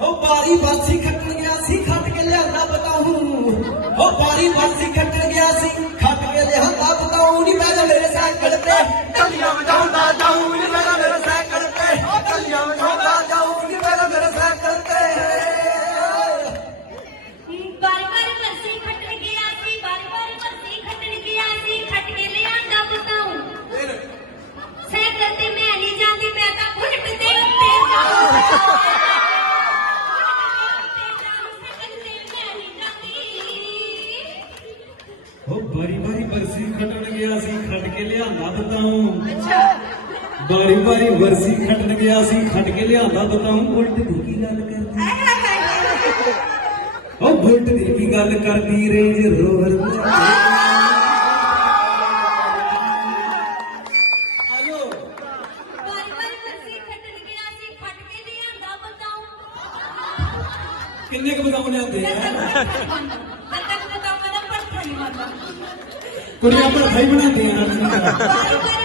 हो बारी बरसी खट्टन गया सी खट के लिया बताऊं हो बारी बरसी खट्टन गया सी खट के लिया बताऊं नी मैं मेरे साइकिल पे टलियां बजाऊंदा जाऊं नी मैं मेरे साइकिल पे टलियां बजाऊंदा जाऊं नी मैं मेरे साइकिल पे बारी बारी बरसी खट्टन गया सी बारी बारी बरसी खट्टन गया सी खट के लिया बताऊं साइकिल ते मैं नहीं जाती मैं तां उलट दे उत्ते जाऊं हो बारी बारी बरसी खटन गया सी खट के लिया बताऊं बारी बारी बरसी खटन गया सी खट के लिया बताऊं उल्ट दी की गल करदी ओ उल्ट दी की गल करदी रेंज रोवर आलो बारी बारी बरसी खट्टन गया सी खट के लिया बताऊं किन्ने क बताऊं आंदे तक बताऊं मैं पत्थर नहीं मारदा कुड़ियां पर भाई बनाती हैं बारी बारी